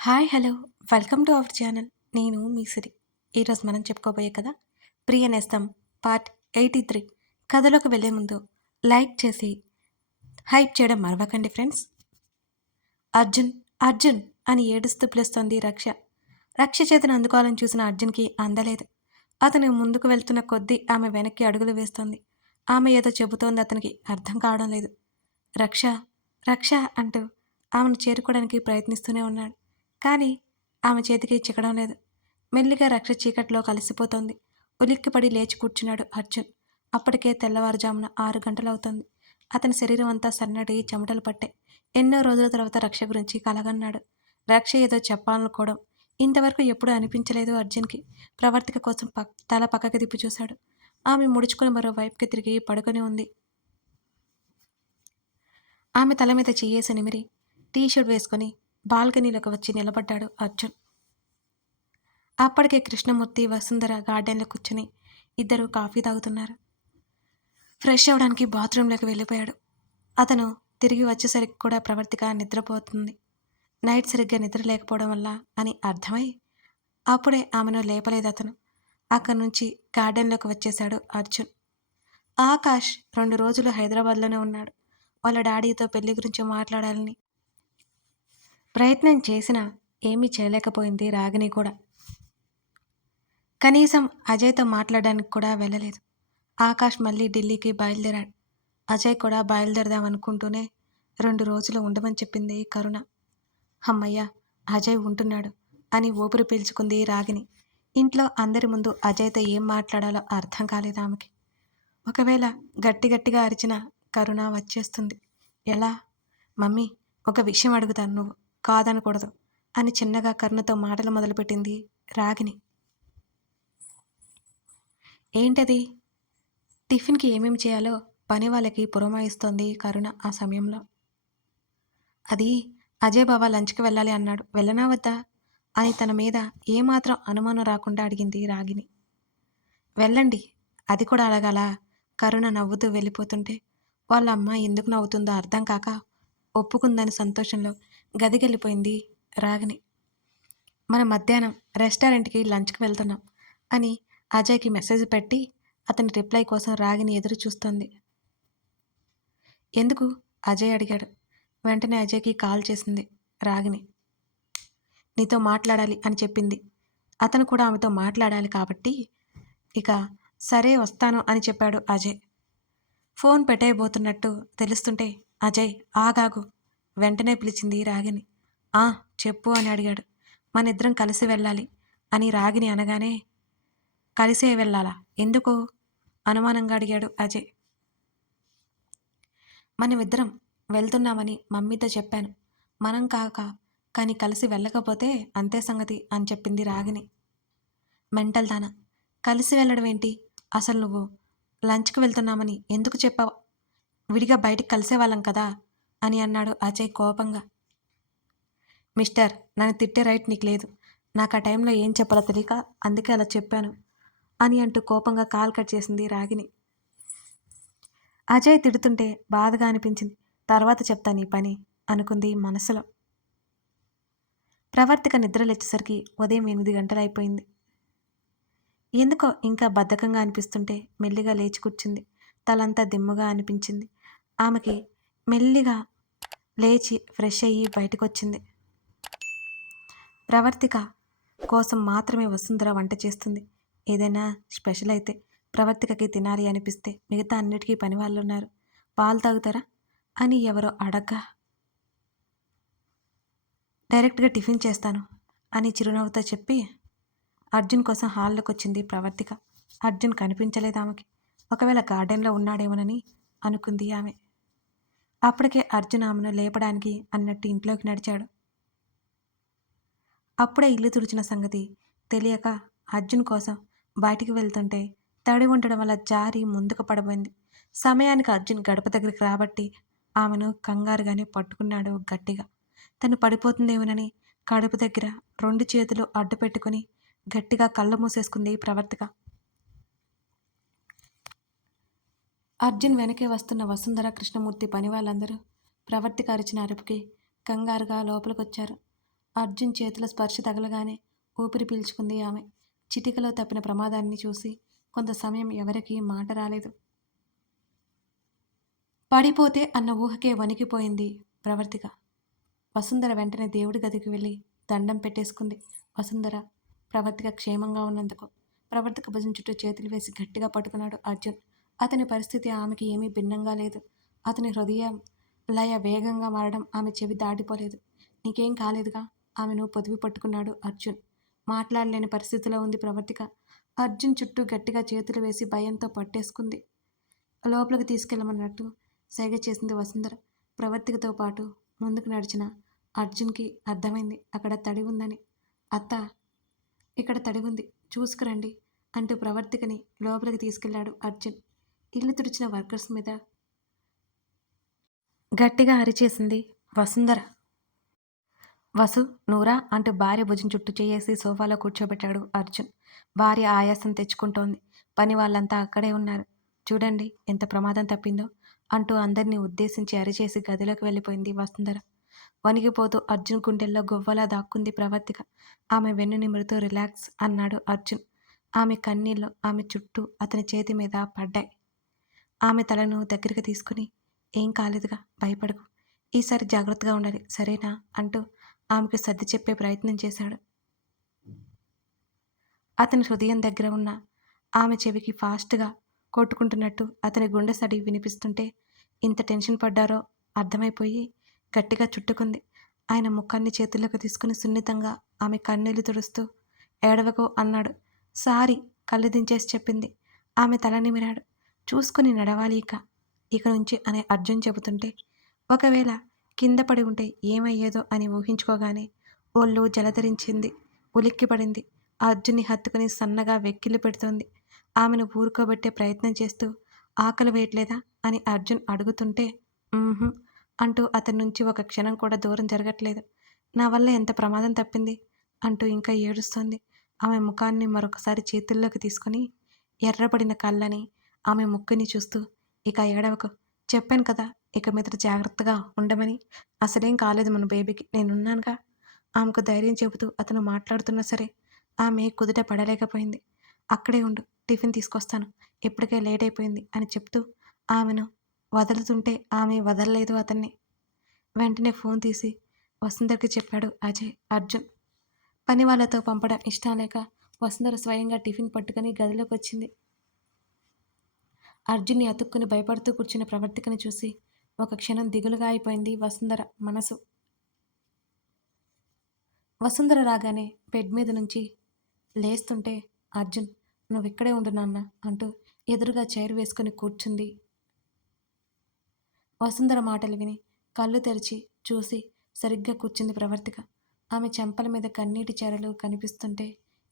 Hi hello welcome to our channel. నేను మీ సిరి. ఈరోజు మనం చెప్పుకోబోయే కథ ప్రియ నేస్తం పార్ట్ 83. కథలోకి వెళ్ళే ముందు లైక్ చేసి హైప్ చేయడం మరవకండి ఫ్రెండ్స్. అర్జున్ అర్జున్ అని ఏడుస్తూ పిలుస్తోంది రక్ష. రక్ష చేతిని అందుకోవాలని చూసిన అర్జున్కి అందలేదు. అతను ముందుకు వెళ్తున్న కొద్దీ ఆమె వెనక్కి అడుగులు వేస్తోంది. ఆమె ఏదో చెబుతోంది, అతనికి అర్థం కావడం లేదు. రక్ష రక్ష అంటూ ఆమెను చేరుకోవడానికి ప్రయత్నిస్తూనే ఉన్నాడు. కానీ ఆమె చేతికి చిక్కడం లేదు. మెల్లిగా రక్ష చీకట్లో కలిసిపోతోంది. ఉలిక్కిపడి లేచి కూర్చున్నాడు అర్జున్. అప్పటికే తెల్లవారుజామున 6 గంటలవుతోంది. అతని శరీరం అంతా సన్నటి చెమటలు పట్టాయి. ఎన్నో రోజుల తర్వాత రక్ష గురించి కలగన్నాడు. రక్ష ఏదో చెప్పాలనుకోవడం ఇంతవరకు ఎప్పుడూ అనిపించలేదు అర్జున్కి. ప్రవర్తిక కోసం తల పక్కకి తిప్పి చూశాడు. ఆమె ముడుచుకుని మరో వైపుకి తిరిగి పడుకొని ఉంది. ఆమె తల మీద చెయ్యేసి నిమిరి టీ షర్ట్ వేసుకుని బాల్కనీలోకి వచ్చి నిలబడ్డాడు అర్జున్. అప్పటికే కృష్ణమూర్తి, వసుంధర గార్డెన్లో కూర్చుని ఇద్దరు కాఫీ తాగుతున్నారు. ఫ్రెష్ అవడానికి బాత్రూంలోకి వెళ్ళిపోయాడు. అతను తిరిగి వచ్చేసరికి కూడా ప్రవర్తిక నిద్రపోతుంది. నైట్ సరిగ్గా నిద్ర లేకపోవడం వల్ల అని అర్థమై అప్పుడే ఆమెను లేపలేదు అతను. అక్కడి నుంచి గార్డెన్లోకి వచ్చేశాడు అర్జున్. ఆకాష్ 2 రోజులు హైదరాబాద్లోనే ఉన్నాడు. వాళ్ళ డాడీతో పెళ్లి గురించి మాట్లాడాలని ప్రయత్నం చేసినా ఏమీ చేయలేకపోయింది రాగిణి కూడా. కనీసం అజయ్తో మాట్లాడడానికి కూడా వెళ్ళలేదు. ఆకాష్ మళ్ళీ ఢిల్లీకి బయలుదేరాడు. అజయ్ కూడా బయలుదేరదామనుకుంటూనే 2 రోజులు ఉండమని చెప్పింది కరుణ. అమ్మయ్య, అజయ్ ఉంటున్నాడు అని ఊపిరి పీల్చుకుంది రాగిణి. ఇంట్లో అందరి ముందు అజయ్తో ఏం మాట్లాడాలో అర్థం కాలేదు ఆమెకి. ఒకవేళ గట్టిగా అరిచిన కరుణ వచ్చేస్తుంది. ఎలా? మమ్మీ, ఒక విషయం అడుగుతాను, నువ్వు కాదనకూడదు అని చిన్నగా కరుణతో మాటలు మొదలుపెట్టింది రాగిణి. ఏంటది? టిఫిన్కి ఏమేమి చేయాలో పని వాళ్ళకి పురమాయిస్తోంది కరుణ ఆ సమయంలో. అది అజయ్ బావ లంచ్కి వెళ్ళాలి అన్నాడు, వెళ్ళనా వద్దా అని తన మీద ఏమాత్రం అనుమానం రాకుండా అడిగింది రాగిణి. వెళ్ళండి, అది కూడా అడగాల? కరుణ నవ్వుతూ వెళ్ళిపోతుంటే వాళ్ళ అమ్మ ఎందుకు నవ్వుతుందో అర్థం కాక ఒప్పుకుందని సంతోషంలో గదికెళ్ళిపోయింది రాగిణి. మన మధ్యాహ్నం రెస్టారెంట్కి లంచ్కి వెళ్తున్నాం అని అజయ్కి మెసేజ్ పెట్టి అతని రిప్లై కోసం రాగిణి ఎదురు చూస్తోంది. ఎందుకు? అజయ్ అడిగాడు. వెంటనే అజయ్కి కాల్ చేసింది రాగిణి. నీతో మాట్లాడాలి అని చెప్పింది. అతను కూడా ఆమెతో మాట్లాడాలి కాబట్టి ఇక సరే వస్తాను అని చెప్పాడు అజయ్. ఫోన్ పెట్టేయబోతున్నట్టు తెలుస్తుంటే అజయ్ ఆగాగు వెంటనే పిలిచింది రాగిణి. ఆ చెప్పు అని అడిగాడు. మనిద్దరం కలిసి వెళ్ళాలి అని రాగిణి అనగానే కలిసే వెళ్ళాలా? ఎందుకు? అనుమానంగా అడిగాడు అజయ్. మనమిద్దరం వెళ్తున్నామని మమ్మీతో చెప్పాను. మనం కానీ కలిసి వెళ్ళకపోతే అంతే సంగతి అని చెప్పింది రాగిణి. మెంటల్ దానా, కలిసి వెళ్ళడం ఏంటి? అసలు నువ్వు లంచ్కి వెళ్తున్నామని ఎందుకు చెప్పావు? విడిగా బయటికి కలిసేవాళ్ళం కదా అని అన్నాడు అజయ్ కోపంగా. మిస్టర్, నన్ను తిట్టే రైట్ నీకు లేదు. నాకు ఆ టైంలో ఏం చెప్పాలో తెలియక అందుకే అలా చెప్పాను అని అంటూ కోపంగా కాల్ కట్ చేసింది రాగిణి. అజయ్ తిడుతుంటే బాధగా అనిపించింది. తర్వాత చెప్తా నీ పని అనుకుంది మనసులో. ప్రవర్తిక నిద్రలేచేసరికి ఉదయం 8 గంటలైపోయింది. ఎందుకో ఇంకా బద్ధకంగా అనిపిస్తుంటే మెల్లిగా లేచి కూర్చుంది. తలంతా దిమ్ముగా అనిపించింది ఆమెకి. మెల్లిగా లేచి ఫ్రెష్ అయ్యి బయటకొచ్చింది. ప్రవర్తిక కోసం మాత్రమే వసుంధర వంట చేస్తుంది. ఏదైనా స్పెషల్ అయితే ప్రవర్తికకి తినాలి అనిపిస్తే మిగతా అన్నిటికీ పని వాళ్ళున్నారు. పాలు తాగుతారా అని ఎవరో అడగ్గా డైరెక్ట్గా టిఫిన్ చేస్తాను అని చిరునవ్వుతో చెప్పి అర్జున్ కోసం హాల్లోకి వచ్చింది ప్రవర్తిక. అర్జున్ కనిపించలేదు ఆమెకి. ఒకవేళ గార్డెన్లో ఉన్నాడేమోనని అనుకుంది ఆమె. అప్పటికే అర్జున్ ఆమెను లేపడానికి అన్నట్టు ఇంట్లోకి నడిచాడు. అప్పుడే ఇల్లు తుడిచిన సంగతి తెలియక అర్జున్ కోసం బయటికి వెళ్తుంటే తడి ఉండడం వల్ల జారి ముందుకు పడబోయింది. సమయానికి అర్జున్ గడప దగ్గరికి రాబట్టి ఆమెను కంగారుగానే పట్టుకున్నాడు గట్టిగా. తను పడిపోతుందేమోనని కడుపు దగ్గర 2 చేతులు అడ్డు పెట్టుకుని గట్టిగా కళ్ళు మూసేసుకుంది ప్రవర్తిక. అర్జున్ వెనకే వస్తున్న వసుంధర, కృష్ణమూర్తి పని వాళ్ళందరూ ప్రవర్తిక అరిచిన అరుపుకి కంగారుగా లోపలికొచ్చారు. అర్జున్ చేతుల స్పర్శ తగలగానే ఊపిరి పీల్చుకుంది ఆమె. చిటికలో తప్పిన ప్రమాదాన్ని చూసి కొంత సమయం ఎవరికీ మాట రాలేదు. పడిపోతే అన్న ఊహకే వణికిపోయింది ప్రవర్తిక. వసుంధర వెంటనే దేవుడి గదికి వెళ్ళి దండం పెట్టేసుకుంది. వసుంధర, ప్రవర్తిక క్షేమంగా ఉన్నందుకు. ప్రవర్తిక భుజం చుట్టూ చేతులు వేసి గట్టిగా పట్టుకున్నాడు అర్జున్. అతని పరిస్థితి ఆమెకి ఏమీ భిన్నంగా లేదు. అతని హృదయం లయ వేగంగా మారడం ఆమె చెవి దాటిపోలేదు. నీకేం కాలేదుగా? ఆమెను పొదివి పట్టుకున్నాడు అర్జున్. మాట్లాడలేని పరిస్థితిలో ఉంది ప్రవర్తిక. అర్జున్ చుట్టూ గట్టిగా చేతులు వేసి భయంతో పట్టేసుకుంది. లోపలికి తీసుకెళ్ళమన్నట్టు సైగ చేసింది వసుంధర. ప్రవర్తికతో పాటు ముందుకు నడిచిన అర్జున్కి అర్థమైంది అక్కడ తడి ఉందని. అత్త, ఇక్కడ తడి ఉంది, చూసుకురండి అంటూ ప్రవర్తికని లోపలికి తీసుకెళ్లాడు అర్జున్. ఇల్లు తుడిచిన వర్కర్స్ మీద గట్టిగా అరిచేసింది వసుంధర. వసు, నూరా అంటూ భార్య భుజం చుట్టూ చేయేసి సోఫాలో కూర్చోబెట్టాడు అర్జున్. భార్య ఆయాసం తెచ్చుకుంటోంది. పని వాళ్ళంతా అక్కడే ఉన్నారు. చూడండి ఎంత ప్రమాదం తప్పిందో అంటూ అందరినీ ఉద్దేశించి అరిచేసి గదిలోకి వెళ్ళిపోయింది వసుంధర. వణిగిపోతూ అర్జున్ గుండెల్లో గువ్వలా దాక్కుంది ప్రవర్తిక. ఆమె వెన్ను నిమురుతూ రిలాక్స్ అన్నాడు అర్జున్. ఆమె కన్నీళ్లు ఆమె చుట్టూ అతని చేతి మీద పడ్డాయి. ఆమె తలను దగ్గరికి తీసుకుని, ఏం కాలేదుగా, భయపడకు, ఈసారి జాగ్రత్తగా ఉండాలి సరేనా అంటూ ఆమెకు సర్ది చెప్పే ప్రయత్నం చేశాడు. అతని హృదయం దగ్గర ఉన్న ఆమె చెవికి ఫాస్ట్గా కొట్టుకుంటున్నట్టు అతని గుండె సడి వినిపిస్తుంటే ఇంత టెన్షన్ పడ్డారో అర్థమైపోయి గట్టిగా చుట్టుకుంది. ఆయన ముఖాన్ని చేతుల్లోకి తీసుకుని సున్నితంగా ఆమె కన్నీళ్లు తుడుస్తూ, ఏడవకు అన్నాడు. సారీ, కళ్ళు దించేసి చెప్పింది. ఆమె తల నిమిరాడు. చూసుకుని నడవాలి ఇక నుంచి అని అర్జున్ చెబుతుంటే, ఒకవేళ కింద పడి ఉంటే ఏమయ్యేదో అని ఊహించుకోగానే ఒళ్ళు జలధరించింది. ఉలిక్కిపడింది. అర్జున్ని హత్తుకుని సన్నగా వెక్కిళ్ళు పెడుతోంది. ఆమెను ఊరుకోబెట్టే ప్రయత్నం చేస్తూ, ఆకలి వేయట్లేదా అని అర్జున్ అడుగుతుంటే, అంటూ అతని నుంచి ఒక క్షణం కూడా దూరం జరగట్లేదు. నా వల్ల ఎంత ప్రమాదం తప్పింది అంటూ ఇంకా ఏడుస్తోంది. ఆమె ముఖాన్ని మరొకసారి చేతుల్లోకి తీసుకుని ఎర్రబడిన కళ్ళని ఆమె ముక్కుని చూస్తూ, ఇక ఏడవకు, చెప్పాను కదా ఇక మీదట జాగ్రత్తగా ఉండమని. అసలేం కాలేదు మన బేబీకి, నేనున్నానుగా. ఆమెకు ధైర్యం చెబుతూ అతను మాట్లాడుతున్నా సరే ఆమె కుదుట పడలేకపోయింది. అక్కడే ఉండు, టిఫిన్ తీసుకొస్తాను, ఇప్పటికే లేట్ అయిపోయింది అని చెప్తూ ఆమెను వదులుతుంటే ఆమె వదలలేదు అతన్ని. వెంటనే ఫోన్ తీసి వసుంధరకి చెప్పాడు అర్జున్. పని వాళ్ళతో పంపడం ఇష్టం లేక వసుంధర స్వయంగా టిఫిన్ పట్టుకుని గదిలోకి వచ్చింది. అర్జున్ని అతుక్కుని భయపడుతూ కూర్చున్న ప్రవర్తికను చూసి ఒక క్షణం దిగులుగా అయిపోయింది వసుంధర మనసు. వసుంధర రాగానే బెడ్ మీద నుంచి లేస్తుంటే, అర్జున్, నువ్విక్కడే ఉండు నాన్న అంటూ ఎదురుగా చైర్ వేసుకుని కూర్చుంది. వసుంధర మాటలు విని కళ్ళు తెరిచి చూసి సరిగ్గా కూర్చుంది ప్రవర్తిక. ఆమె చెంపల మీద కన్నీటి చెరలు కనిపిస్తుంటే,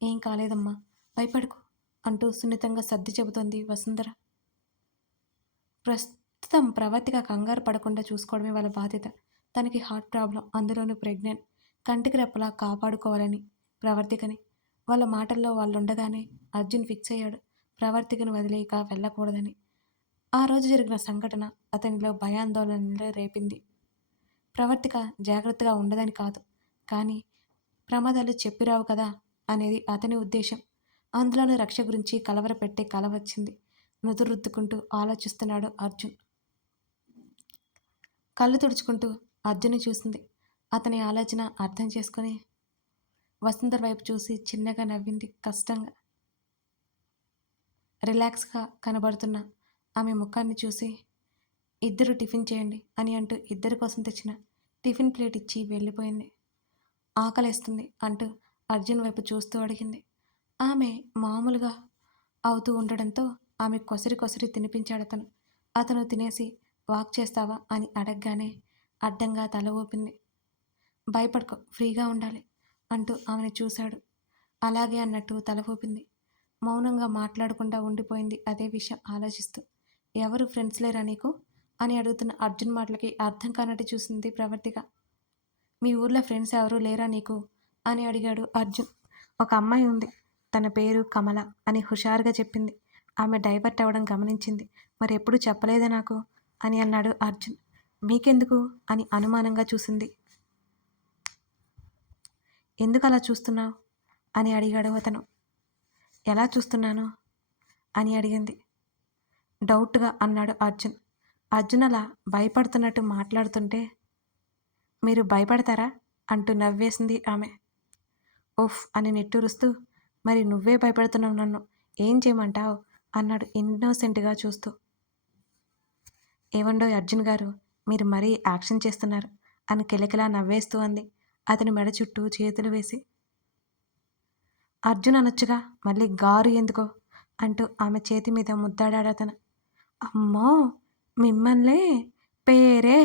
ఏం కాలేదమ్మా, భయపడకు అంటూ సున్నితంగా సర్ది చెబుతోంది వసుంధర. ప్రస్తుతం ప్రవర్తిక కంగారు పడకుండా చూసుకోవడమే వాళ్ళ బాధ్యత. తనకి హార్ట్ ప్రాబ్లం, అందులోనూ ప్రెగ్నెంట్. కంటికి రెప్పలా కాపాడుకోవాలని ప్రవర్తికని. వాళ్ళ మాటల్లో వాళ్ళుండగానే అర్జున్ ఫిక్స్ అయ్యాడు ప్రవర్తికను వదిలేక వెళ్ళకూడదని. ఆ రోజు జరిగిన సంఘటన అతనిలో భయాందోళనలు రేపింది. ప్రవర్తిక జాగ్రత్తగా ఉండదని కాదు, కానీ ప్రమాదాలు చెప్పిరావు కదా అనేది అతని ఉద్దేశం. అందులోనూ రక్ష గురించి కలవరపెట్టే కల వచ్చింది. నుదురుద్దుకుంటూ ఆలోచిస్తున్నాడు అర్జున్. కళ్ళు తుడుచుకుంటూ అర్జున్ని చూసింది. అతని ఆలోచన అర్థం చేసుకుని వసుంధర వైపు చూసి చిన్నగా నవ్వింది కష్టంగా. రిలాక్స్గా కనబడుతున్న ఆమె ముఖాన్ని చూసి, ఇద్దరు టిఫిన్ చేయండి అని అంటూ ఇద్దరి కోసం తెచ్చిన టిఫిన్ ప్లేట్ ఇచ్చి వెళ్ళిపోయింది. ఆకలేస్తుంది అంటూ అర్జున్ వైపు చూస్తూ అడిగింది. ఆమె మామూలుగా అవుతూ ఉండడంతో ఆమె కొసరి కొసరి తినిపించాడు అతను. అతను తినేసి వాక్ చేస్తావా అని అడగగానే అడ్డంగా తల ఊపింది. భయపడుకో, ఫ్రీగా ఉండాలి అంటూ ఆమెను చూశాడు. అలాగే అన్నట్టు తల ఊపింది. మౌనంగా మాట్లాడకుండా ఉండిపోయింది అదే విషయం ఆలోచిస్తూ. ఎవరు ఫ్రెండ్స్ లేరా నీకు అని అడుగుతున్న అర్జున్ మాటలకి అర్థం కానట్టు చూసింది ప్రవర్తిక. మీ ఊర్లో ఫ్రెండ్స్ ఎవరూ లేరా నీకు అని అడిగాడు అర్జున్. ఒక అమ్మాయి ఉంది, తన పేరు కమల అని హుషారుగా చెప్పింది. ఆమె డైవర్ట్ అవ్వడం గమనించింది. మరి ఎప్పుడు చెప్పలేదా నాకు అని అన్నాడు అర్జున్. మీకెందుకు అని అనుమానంగా చూసింది. ఎందుకు అలా చూస్తున్నావు అని అడిగాడు అతను. ఎలా చూస్తున్నాను అని అడిగింది. డౌట్గా అన్నాడు అర్జున్. అర్జున్ అలా భయపడుతున్నట్టు మాట్లాడుతుంటే, మీరు భయపడతారా అంటూ నవ్వేసింది ఆమె. ఉఫ్ అని నిట్టూరుస్తూ, మరి నువ్వే భయపెడుతున్నావు నన్ను, ఏం చేయమంటావు అన్నాడు ఇన్నోసెంట్గా చూస్తూ. ఏవండోయ్ అర్జున్ గారు, మీరు మరీ యాక్షన్ చేస్తున్నారు అని కిలకిలా నవ్వేస్తూ అంది అతని మెడ చుట్టూ చేతులు వేసి. అర్జున్ అనొచ్చుగా, మళ్ళీ గారు ఎందుకో అంటూ ఆమె చేతి మీద ముద్దాడాడు అతను. అమ్మో, మిమ్మల్నే పేరే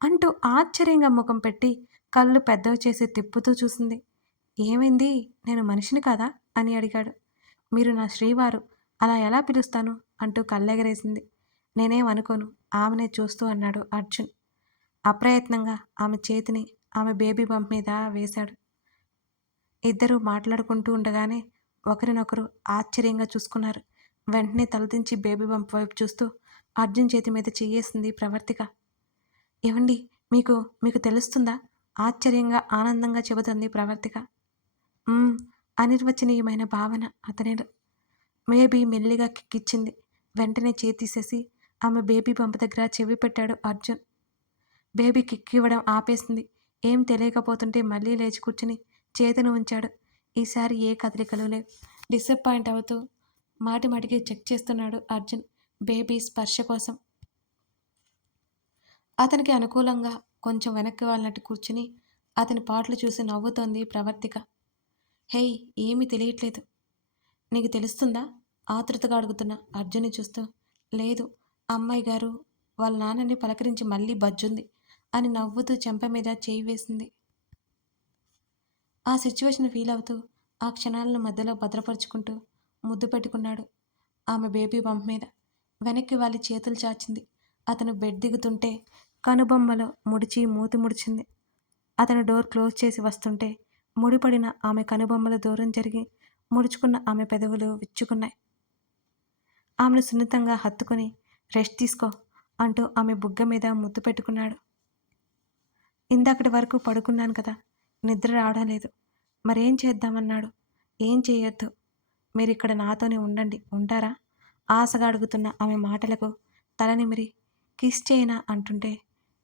అంటూ ఆశ్చర్యంగా ముఖం పెట్టి కళ్ళు పెద్దవి చేసి తిప్పుతూ చూసింది. ఏమైంది, నేను మనిషిని కాదా అని అడిగాడు. మీరు నా శ్రీవారు, అలా ఎలా పిలుస్తాను అంటూ కళ్ళెగరేసింది. నేనేం అనుకోను, ఆమెనే చూస్తూ అన్నాడు అర్జున్. అప్రయత్నంగా ఆమె చేతిని ఆమె బేబీ బంప్ మీద వేశాడు. ఇద్దరూ మాట్లాడుకుంటూ ఉండగానే ఒకరినొకరు ఆశ్చర్యంగా చూసుకున్నారు. వెంటనే తలదించి బేబీ బంప్ వైపు చూస్తూ అర్జున్ చేతి మీద చెయ్యేసింది ప్రవర్తిక. ఏవండి, మీకు మీకు తెలుస్తుందా ఆశ్చర్యంగా ఆనందంగా చెబుతుంది ప్రవర్తిక. అనిర్వచనీయమైన భావన అతనిలో. బేబీ మెల్లిగా కిక్కిచ్చింది. వెంటనే చేతీసేసి ఆమె బేబీ బంప్ దగ్గర చెవి పెట్టాడు అర్జున్. బేబీ కిక్కివ్వడం ఆపేసింది. ఏం తెలియకపోతుంటే మళ్ళీ లేచి కూర్చుని చేతిని ఉంచాడు. ఈసారి ఏ కదలికలు లేవు. డిసప్పాయింట్ అవుతూ మాటిమాటికి చెక్ చేస్తున్నాడు అర్జున్ బేబీ స్పర్శ కోసం. అతనికి అనుకూలంగా కొంచెం వెనక్కి వాళ్ళనట్టు కూర్చుని అతని పాటలు చూసి నవ్వుతోంది ప్రవర్తిక. హేయ్, ఏమీ తెలియట్లేదు, నీకు తెలుస్తుందా ఆతృతగా అడుగుతున్న అర్జున్ని చూస్తూ. లేదు, అమ్మాయి గారు వాళ్ళ నాన్నని పలకరించి మళ్ళీ బజ్జుంది అని నవ్వుతూ చెంప మీద చేయి వేసింది. ఆ సిచ్యువేషన్ ఫీల్ అవుతూ ఆ క్షణాలను మధ్యలో భద్రపరుచుకుంటూ ముద్దు పెట్టుకున్నాడు ఆమె బేబీ బంప్ మీద. వెనక్కి వాళ్ళ చేతులు చాచింది. అతను బెడ్ దిగుతుంటే కనుబొమ్మలో ముడిచి మూతి ముడిచింది. అతను డోర్ క్లోజ్ చేసి వస్తుంటే ముడిపడిన ఆమె కనుబొమ్మలు దూరం జరిగి ముడుచుకున్న ఆమె పెదవులు విచ్చుకున్నాయి. ఆమెను సున్నితంగా హత్తుకుని రెస్ట్ తీసుకో అంటూ ఆమె బుగ్గ మీద ముద్దు పెట్టుకున్నాడు. ఇందాకటి వరకు పడుకున్నాను కదా, నిద్ర రావడం లేదు, మరేం చేద్దామన్నాడు. ఏం చేయొద్దు, మీరిక్కడ నాతోనే ఉండండి, ఉంటారా ఆశగా అడుగుతున్న ఆమె మాటలకు తల నిమిరి కిస్ చేయనా అంటుంటే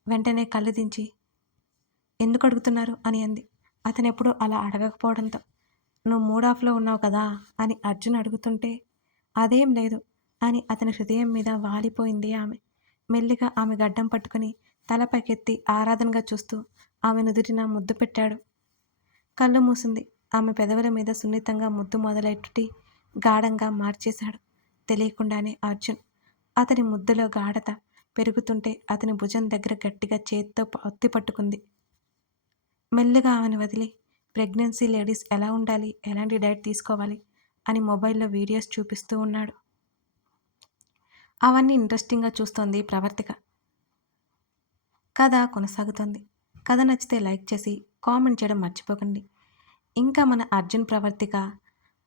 వెంటనే కళ్ళు దించి ఎందుకు అడుగుతున్నారు అని అంది. అతనెప్పుడు అలా అడగకపోవడంతో. నువ్వు మూడ్ ఆఫ్లో ఉన్నావు కదా అని అర్జున్ అడుగుతుంటే అదేం లేదు అని అతని హృదయం మీద వాలిపోయింది ఆమె. మెల్లిగా ఆమె గడ్డం పట్టుకుని తల పైకెత్తి ఆరాధనగా చూస్తూ ఆమె నుదుటిన ముద్దు పెట్టాడు. కళ్ళు మూసింది. ఆమె పెదవుల మీద సున్నితంగా ముద్దు మొదలెట్టుటి గాఢంగా మార్చేశాడు తెలియకుండానే అర్జున్. అతని ముద్దులో గాఢత పెరుగుతుంటే అతని భుజం దగ్గర గట్టిగా చేత్తో ఒత్తి పట్టుకుంది. మెల్లిగా ఆమెను వదిలి ప్రెగ్నెన్సీ లేడీస్ ఎలా ఉండాలి, ఎలాంటి డైట్ తీసుకోవాలి అని మొబైల్లో వీడియోస్ చూపిస్తూ ఉన్నాడు. అవన్నీ ఇంట్రెస్టింగ్గా చూస్తోంది ప్రవర్తిక. కథ కొనసాగుతోంది. కథ నచ్చితే లైక్ చేసి కామెంట్ చేయడం మర్చిపోకండి. ఇంకా మన అర్జున్ ప్రవర్తిక,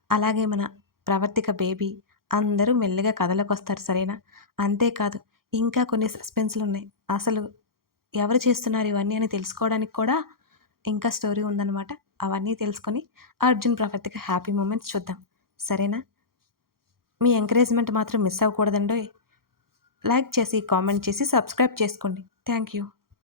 అలాగే మన ప్రవర్తిక బేబీ అందరూ మెల్లిగా కథలోకి వస్తారు, సరేనా? అంతేకాదు, ఇంకా కొన్ని సస్పెన్స్లు ఉన్నాయి. అసలు ఎవరు చేస్తున్నారు ఇవన్నీ అని తెలుసుకోవడానికి కూడా ఇంకా స్టోరీ ఉందన్నమాట. అవన్నీ తెలుసుకొని అర్జున్ ప్రవర్తిక హ్యాపీ మూమెంట్స్ చూద్దాం, సరేనా? మీ ఎంకరేజ్మెంట్ మాత్రం మిస్ అవ్వకూడదండోయ్. లైక్ చేసి కామెంట్ చేసి సబ్స్క్రైబ్ చేసుకోండి. Thank you.